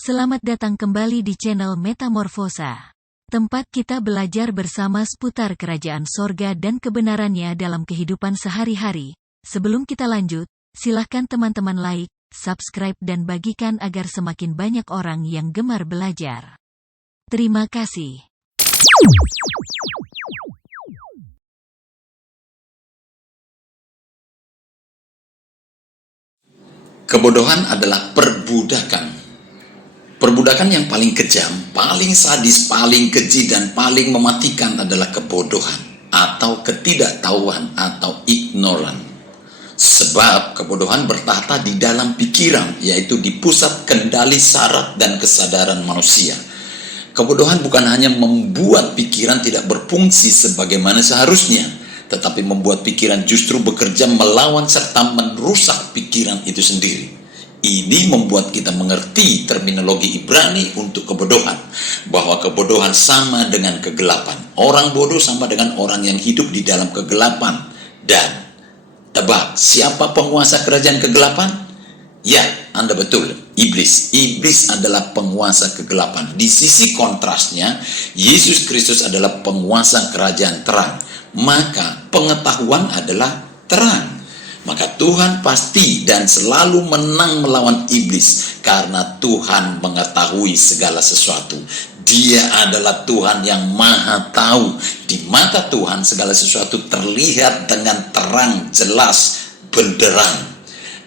Selamat datang kembali di channel Metamorfosa. Tempat kita belajar bersama seputar kerajaan sorga dan kebenarannya dalam kehidupan sehari-hari. Sebelum kita lanjut, silahkan teman-teman like, subscribe dan bagikan agar semakin banyak orang yang gemar belajar. Terima kasih. Kebodohan adalah perbudakan. Perbudakan yang paling kejam, paling sadis, paling keji, dan paling mematikan adalah kebodohan atau ketidaktahuan atau ignoran. Sebab kebodohan bertahta di dalam pikiran, yaitu di pusat kendali saraf dan kesadaran manusia. Kebodohan bukan hanya membuat pikiran tidak berfungsi sebagaimana seharusnya, tetapi membuat pikiran justru bekerja melawan serta merusak pikiran itu sendiri. Ini membuat kita mengerti terminologi Ibrani untuk kebodohan, bahwa kebodohan sama dengan kegelapan. Orang bodoh sama dengan orang yang hidup di dalam kegelapan. Dan tebak, siapa penguasa kerajaan kegelapan? Ya, Anda betul, iblis. Iblis adalah penguasa kegelapan. Di sisi kontrasnya, Yesus Kristus adalah penguasa kerajaan terang. Maka pengetahuan adalah terang. Maka Tuhan pasti dan selalu menang melawan iblis, karena Tuhan mengetahui segala sesuatu. Dia adalah Tuhan yang maha tahu. Di mata Tuhan segala sesuatu terlihat dengan terang, jelas, benderang.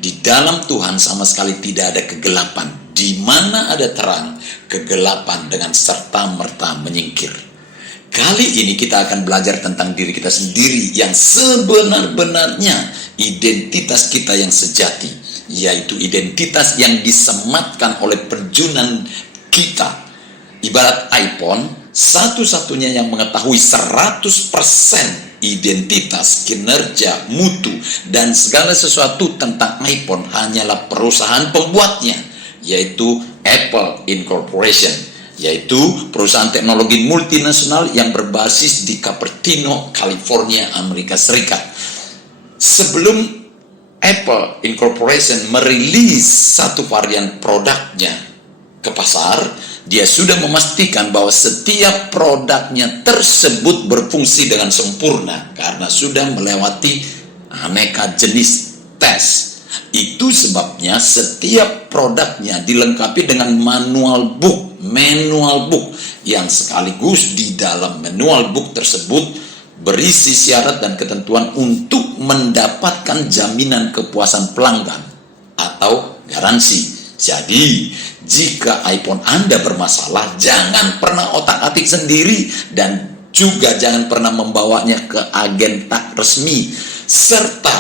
Di dalam Tuhan sama sekali tidak ada kegelapan. Di mana ada terang, kegelapan dengan serta-merta menyingkir. Kali ini kita akan belajar tentang diri kita sendiri yang sebenar-benarnya, identitas kita yang sejati, yaitu identitas yang disematkan oleh penjunan kita. Ibarat iPhone, satu-satunya yang mengetahui 100% identitas, kinerja, mutu, dan segala sesuatu tentang iPhone hanyalah perusahaan pembuatnya, yaitu Apple Incorporation, yaitu perusahaan teknologi multinasional yang berbasis di Cupertino, California, Amerika Serikat. Sebelum Apple Incorporation merilis satu varian produknya ke pasar, dia sudah memastikan bahwa setiap produknya tersebut berfungsi dengan sempurna karena sudah melewati aneka jenis tes. Itu sebabnya setiap produknya dilengkapi dengan manual book yang sekaligus di dalam manual book tersebut berisi syarat dan ketentuan untuk mendapatkan jaminan kepuasan pelanggan atau garansi. Jadi, jika iPhone Anda bermasalah, jangan pernah otak-atik sendiri dan juga jangan pernah membawanya ke agen tak resmi. Serta,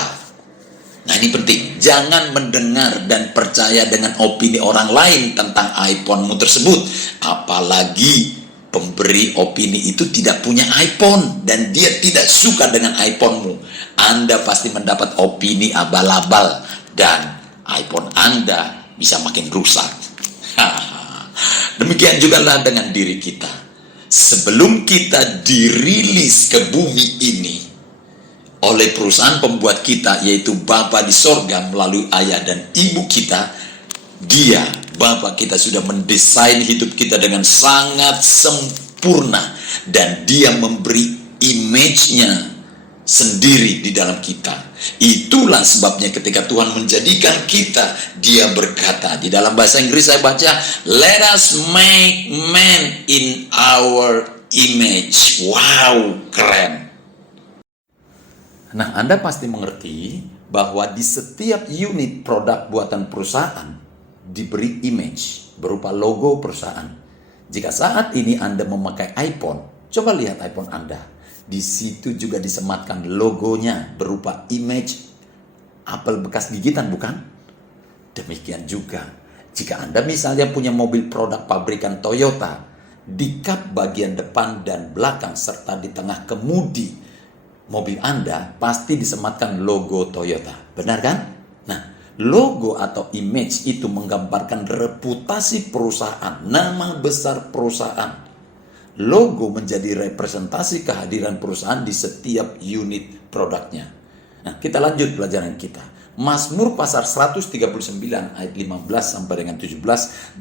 nah ini penting, jangan mendengar dan percaya dengan opini orang lain tentang iPhone-mu tersebut. Apalagi pemberi opini itu tidak punya iPhone dan dia tidak suka dengan iPhone-mu. Anda pasti mendapat opini abal-abal dan iPhone Anda bisa makin rusak. Demikian juga lah dengan diri kita. Sebelum kita dirilis ke bumi ini oleh perusahaan pembuat kita, yaitu Bapa di sorga melalui ayah dan ibu kita, dia, Bapa kita, sudah mendesain hidup kita dengan sangat sempurna, dan dia memberi image-nya sendiri di dalam kita. Itulah sebabnya ketika Tuhan menjadikan kita, dia berkata, di dalam bahasa Inggris saya baca, let us make man in our image. Wow, keren. Nah, Anda pasti mengerti bahwa di setiap unit produk buatan perusahaan diberi image berupa logo perusahaan. Jika saat ini Anda memakai iPhone, coba lihat iPhone Anda. Di situ juga disematkan logonya berupa image apel bekas gigitan, bukan? Demikian juga jika Anda misalnya punya mobil produk pabrikan Toyota, di kap bagian depan dan belakang serta di tengah kemudi mobil Anda pasti disematkan logo Toyota, benar kan? Nah, logo atau image itu menggambarkan reputasi perusahaan, nama besar perusahaan. Logo menjadi representasi kehadiran perusahaan di setiap unit produknya. Nah, kita lanjut pelajaran kita. Mazmur pasal 139 ayat 15 sampai dengan 17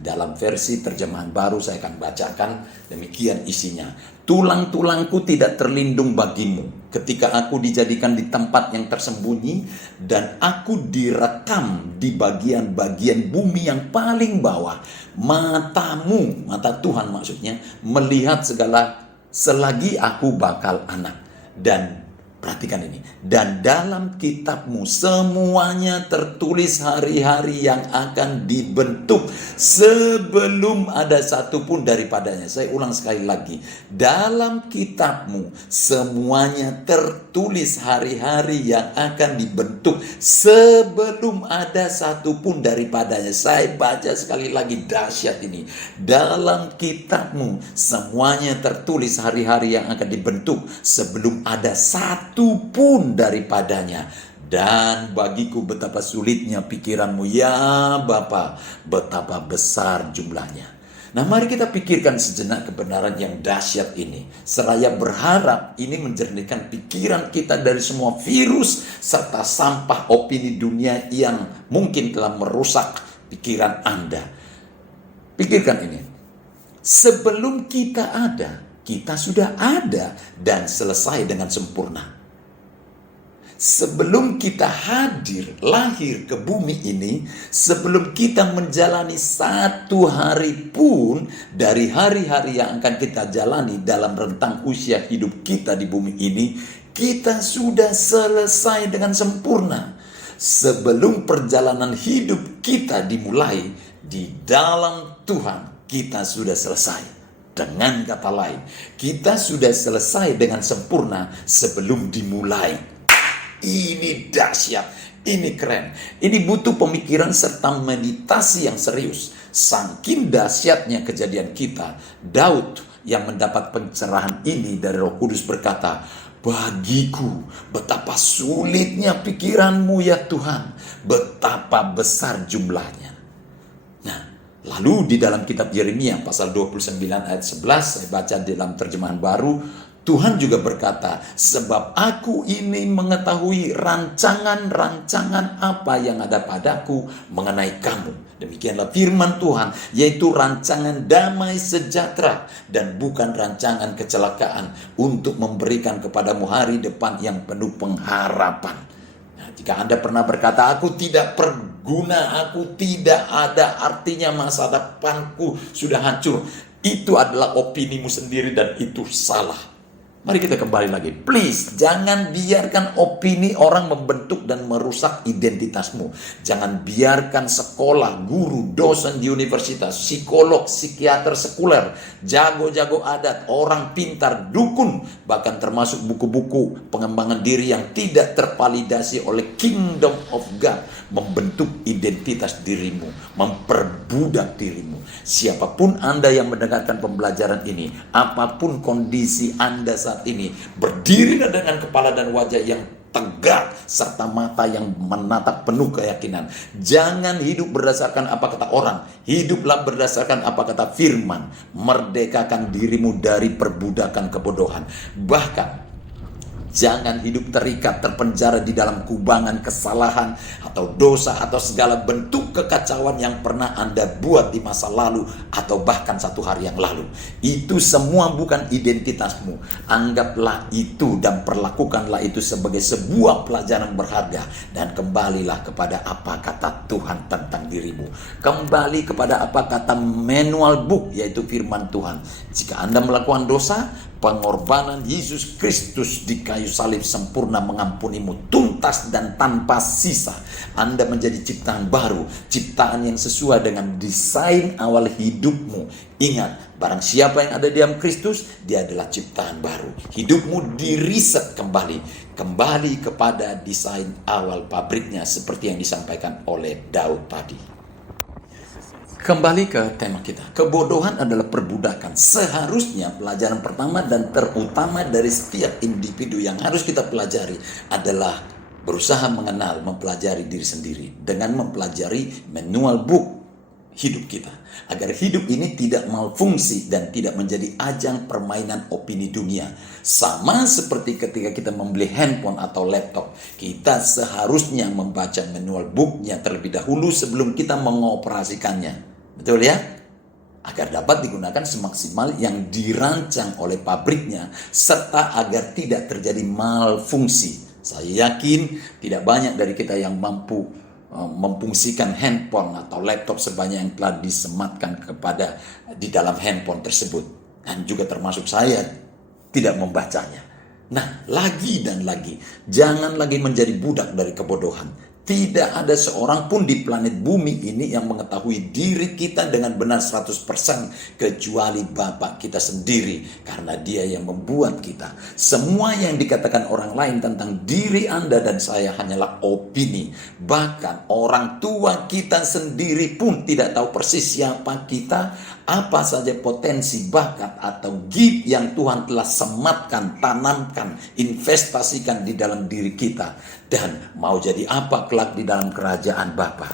dalam versi terjemahan baru saya akan bacakan, demikian isinya. Tulang-tulangku tidak terlindung bagimu ketika aku dijadikan di tempat yang tersembunyi dan aku direkam di bagian-bagian bumi yang paling bawah. Matamu, mata Tuhan maksudnya, melihat segala selagi aku bakal anak. Dan perhatikan ini, dan dalam kitabmu semuanya tertulis hari-hari yang akan dibentuk sebelum ada satupun daripadanya. Saya ulang sekali lagi, dalam kitabmu semuanya tertulis hari-hari yang akan dibentuk sebelum ada satupun daripadanya. Saya baca sekali lagi, dahsyat ini. Dalam kitabmu semuanya tertulis hari-hari yang akan dibentuk sebelum ada satu pun daripadanya. Dan bagiku betapa sulitnya pikiranmu ya Bapa, betapa besar jumlahnya. Nah, mari kita pikirkan sejenak kebenaran yang dahsyat ini, seraya berharap ini menjernihkan pikiran kita dari semua virus serta sampah opini dunia yang mungkin telah merusak pikiran Anda. Pikirkan ini, sebelum kita ada, kita sudah ada dan selesai dengan sempurna. Sebelum kita hadir, lahir ke bumi ini, sebelum kita menjalani satu hari pun dari hari-hari yang akan kita jalani dalam rentang usia hidup kita di bumi ini, kita sudah selesai dengan sempurna. Sebelum perjalanan hidup kita dimulai, di dalam Tuhan kita sudah selesai. Dengan kata lain, kita sudah selesai dengan sempurna sebelum dimulai. Ini dahsyat, ini keren. Ini butuh pemikiran serta meditasi yang serius. Saking dahsyatnya kejadian kita, Daud yang mendapat pencerahan ini dari Roh Kudus berkata, bagiku betapa sulitnya pikiranmu ya Tuhan, betapa besar jumlahnya. Nah, lalu di dalam kitab Yeremia pasal 29 ayat 11, saya baca dalam terjemahan baru, Tuhan juga berkata, sebab aku ini mengetahui rancangan-rancangan apa yang ada padaku mengenai kamu. Demikianlah firman Tuhan, yaitu rancangan damai sejahtera dan bukan rancangan kecelakaan, untuk memberikan kepadamu hari depan yang penuh pengharapan. Nah, jika Anda pernah berkata, aku tidak berguna, aku tidak ada artinya, masa depanku sudah hancur, itu adalah opinimu sendiri dan itu salah. Mari kita kembali lagi. Please, jangan biarkan opini orang membentuk dan merusak identitasmu. Jangan biarkan sekolah, guru, dosen di universitas, psikolog, psikiater sekuler, jago-jago adat, orang pintar, dukun, bahkan termasuk buku-buku pengembangan diri yang tidak tervalidasi oleh Kingdom of God, membentuk identitas dirimu, memperbudak dirimu. Siapapun Anda yang mendengarkan pembelajaran ini, apapun kondisi Anda saat ini, berdiri dengan kepala dan wajah yang tegak serta mata yang menatap penuh keyakinan. Jangan hidup berdasarkan apa kata orang, hiduplah berdasarkan apa kata firman. Merdekakan dirimu dari perbudakan kebodohan. Bahkan jangan hidup terikat, terpenjara di dalam kubangan kesalahan atau dosa atau segala bentuk kekacauan yang pernah Anda buat di masa lalu atau bahkan satu hari yang lalu. Itu semua bukan identitasmu. Anggaplah itu dan perlakukanlah itu sebagai sebuah pelajaran berharga. Dan kembalilah kepada apa kata Tuhan tentang dirimu. Kembali kepada apa kata manual book, yaitu firman Tuhan. Jika Anda melakukan dosa, pengorbanan Yesus Kristus di kayu salib sempurna mengampunimu tuntas dan tanpa sisa. Anda menjadi ciptaan baru, ciptaan yang sesuai dengan desain awal hidupmu. Ingat, barang siapa yang ada di dalam Kristus, dia adalah ciptaan baru. Hidupmu diriset kembali kepada desain awal pabriknya, seperti yang disampaikan oleh Daud tadi. Kembali ke tema kita. Kebodohan adalah perbudakan. Seharusnya pelajaran pertama dan terutama dari setiap individu yang harus kita pelajari adalah berusaha mengenal, mempelajari diri sendiri dengan mempelajari manual book hidup kita. Agar hidup ini tidak malfungsi dan tidak menjadi ajang permainan opini dunia. Sama seperti ketika kita membeli handphone atau laptop, kita seharusnya membaca manual booknya terlebih dahulu sebelum kita mengoperasikannya. Betul ya? Agar dapat digunakan semaksimal yang dirancang oleh pabriknya, serta agar tidak terjadi malfungsi. Saya yakin tidak banyak dari kita yang mampu memfungsikan handphone atau laptop sebanyak yang telah disematkan kepada di dalam handphone tersebut, dan juga termasuk saya tidak membacanya. Nah, lagi dan lagi, jangan lagi menjadi budak dari kebodohan. Tidak ada seorang pun di planet bumi ini yang mengetahui diri kita dengan benar 100% kecuali Bapa kita sendiri, karena Dia yang membuat kita. Semua yang dikatakan orang lain tentang diri Anda dan saya hanyalah opini. Bahkan orang tua kita sendiri pun tidak tahu persis siapa kita, apa saja potensi, bakat atau gift yang Tuhan telah sematkan, tanamkan, investasikan di dalam diri kita, dan mau jadi apa kelak di dalam kerajaan Bapa.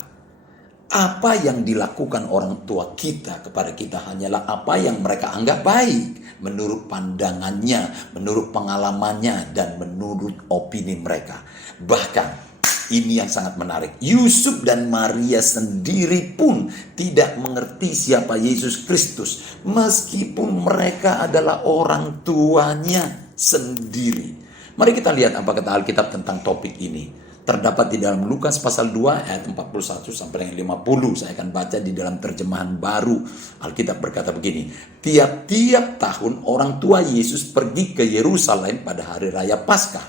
Apa yang dilakukan orang tua kita kepada kita hanyalah apa yang mereka anggap baik menurut pandangannya, menurut pengalamannya, dan menurut opini mereka. Bahkan ini yang sangat menarik, Yusuf dan Maria sendiri pun tidak mengerti siapa Yesus Kristus, meskipun mereka adalah orang tuanya sendiri. Mari kita lihat apa kata Alkitab tentang topik ini. Terdapat di dalam Lukas pasal 2 ayat 41 sampai dengan 50. Saya akan baca di dalam terjemahan baru. Alkitab berkata begini, tiap-tiap tahun orang tua Yesus pergi ke Yerusalem pada hari raya Paskah.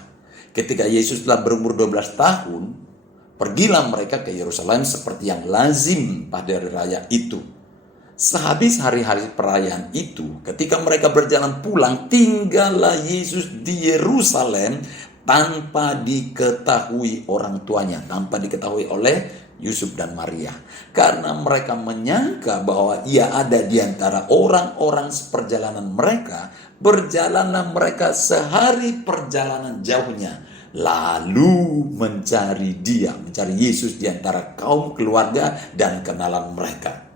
Ketika Yesus telah berumur 12 tahun, pergilah mereka ke Yerusalem seperti yang lazim pada hari raya itu. Sehabis hari-hari perayaan itu, ketika mereka berjalan pulang, tinggallah Yesus di Yerusalem tanpa diketahui orang tuanya, tanpa diketahui oleh Yusuf dan Maria. Karena mereka menyangka bahwa ia ada di antara orang-orang seperjalanan mereka, berjalanlah mereka sehari perjalanan jauhnya, lalu mencari Yesus di antara kaum keluarga dan kenalan mereka.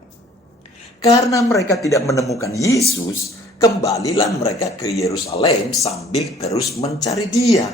Karena mereka tidak menemukan Yesus, kembalilah mereka ke Yerusalem sambil terus mencari Dia.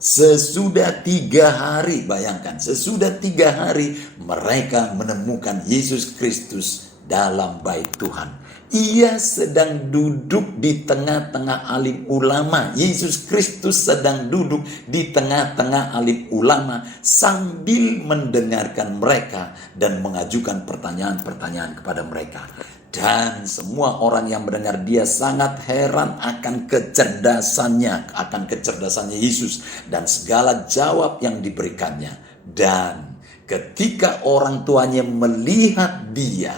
Sesudah 3 hari, bayangkan, sesudah 3 hari mereka menemukan Yesus Kristus dalam bait Tuhan. Ia sedang duduk di tengah-tengah alim ulama. Yesus Kristus sedang duduk di tengah-tengah alim ulama sambil mendengarkan mereka dan mengajukan pertanyaan-pertanyaan kepada mereka. Dan semua orang yang mendengar Dia sangat heran akan kecerdasannya Yesus dan segala jawab yang diberikannya. Dan ketika orang tuanya melihat Dia,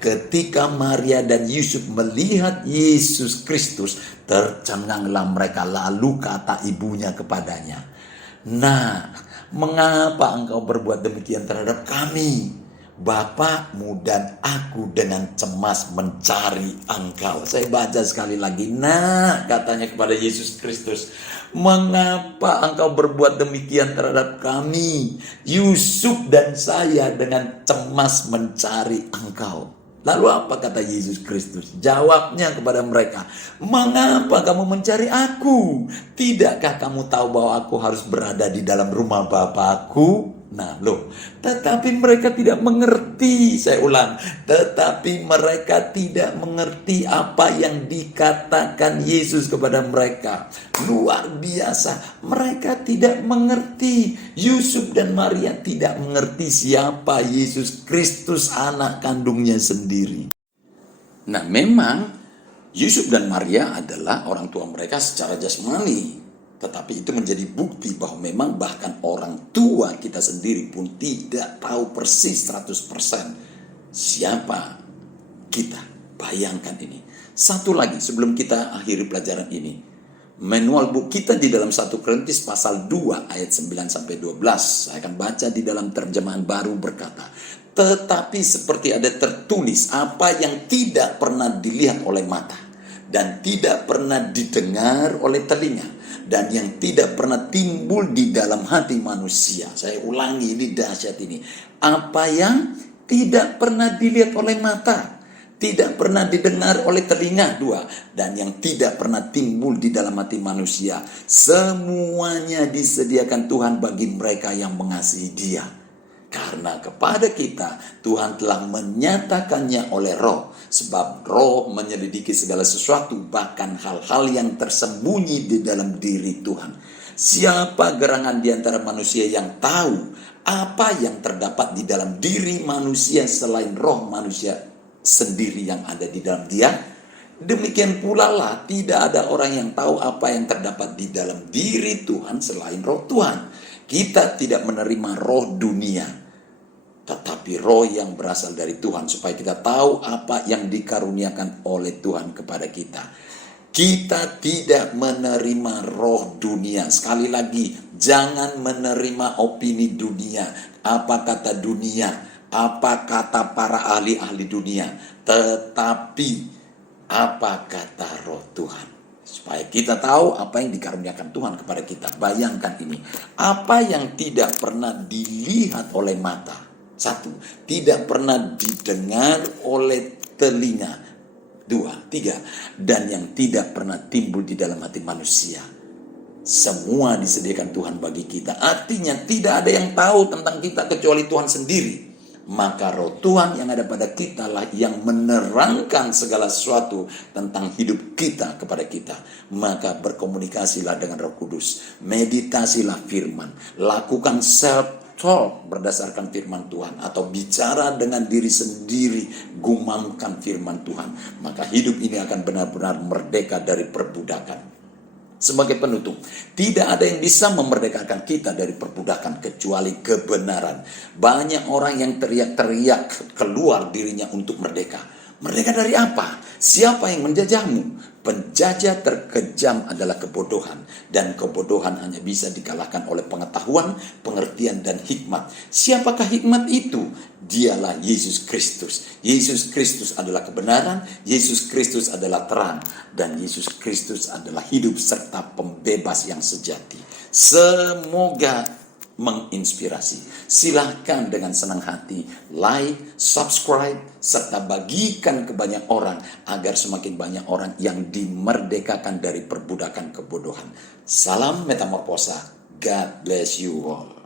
ketika Maria dan Yusuf melihat Yesus Kristus, tercenganglah mereka, lalu kata ibunya kepadanya, "Nah, mengapa engkau berbuat demikian terhadap kami? Bapakmu dan aku dengan cemas mencari engkau." Saya baca sekali lagi. Nah, katanya kepada Yesus Kristus, "Mengapa engkau berbuat demikian terhadap kami? Yusuf dan saya dengan cemas mencari engkau." Lalu apa kata Yesus Kristus? Jawabnya kepada mereka, "Mengapa kamu mencari aku? Tidakkah kamu tahu bahwa aku harus berada di dalam rumah Bapakku?" Nah, tetapi mereka tidak mengerti. Saya ulang, tetapi mereka tidak mengerti apa yang dikatakan Yesus kepada mereka. Luar biasa, mereka tidak mengerti. Yusuf dan Maria tidak mengerti siapa Yesus Kristus, anak kandungnya sendiri. Nah, memang Yusuf dan Maria adalah orang tua mereka secara jasmani. Tetapi itu menjadi bukti bahwa memang bahkan orang tua kita sendiri pun tidak tahu persis 100% siapa kita. Bayangkan ini. Satu lagi sebelum kita akhiri pelajaran ini. Manual book kita di dalam 1 Korintus pasal 2 ayat 9-12. Saya akan baca di dalam terjemahan baru berkata, "Tetapi seperti ada tertulis, apa yang tidak pernah dilihat oleh mata dan tidak pernah didengar oleh telinga dan yang tidak pernah timbul di dalam hati manusia." Saya ulangi, ini dahsyat ini. Apa yang tidak pernah dilihat oleh mata, tidak pernah didengar oleh telinga, 2, dan yang tidak pernah timbul di dalam hati manusia. Semuanya disediakan Tuhan bagi mereka yang mengasihi Dia. Karena kepada kita Tuhan telah menyatakannya oleh Roh, sebab Roh menyelidiki segala sesuatu, bahkan hal-hal yang tersembunyi di dalam diri Tuhan. Siapa gerangan di antara manusia yang tahu apa yang terdapat di dalam diri manusia selain roh manusia sendiri yang ada di dalam dia? Demikian pula lah, tidak ada orang yang tahu apa yang terdapat di dalam diri Tuhan selain roh Tuhan. Kita tidak menerima roh dunia, tetapi roh yang berasal dari Tuhan, supaya kita tahu apa yang dikaruniakan oleh Tuhan kepada kita. Kita tidak menerima roh dunia. Sekali lagi, jangan menerima opini dunia. Apa kata dunia? Apa kata para ahli-ahli dunia? Tetapi apa kata roh Tuhan? Supaya kita tahu apa yang dikaruniakan Tuhan kepada kita. Bayangkan ini. Apa yang tidak pernah dilihat oleh mata. 1. Tidak pernah didengar oleh telinga. 2, 3, dan yang tidak pernah timbul di dalam hati manusia. Semua disediakan Tuhan bagi kita. Artinya tidak ada yang tahu tentang kita kecuali Tuhan sendiri. Maka roh Tuhan yang ada pada kita lah yang menerangkan segala sesuatu tentang hidup kita kepada kita. Maka berkomunikasilah dengan Roh Kudus. Meditasilah firman. Lakukan self-talk berdasarkan firman Tuhan, atau bicara dengan diri sendiri, gumamkan firman Tuhan. Maka hidup ini akan benar-benar merdeka dari perbudakan. Sebagai penutup, tidak ada yang bisa memerdekakan kita dari perbudakan kecuali kebenaran. Banyak orang yang teriak-teriak keluar dirinya untuk merdeka. Merdeka dari apa? Siapa yang menjajahmu? Penjajah terkejam adalah kebodohan, dan kebodohan hanya bisa dikalahkan oleh pengetahuan, pengertian, dan hikmat. Siapakah hikmat itu? Dialah Yesus Kristus. Yesus Kristus adalah kebenaran, Yesus Kristus adalah terang, dan Yesus Kristus adalah hidup serta pembebas yang sejati. Semoga menginspirasi. Silahkan dengan senang hati like, subscribe, serta bagikan ke banyak orang agar semakin banyak orang yang dimerdekakan dari perbudakan kebodohan. Salam Metamorfosa. God bless you all.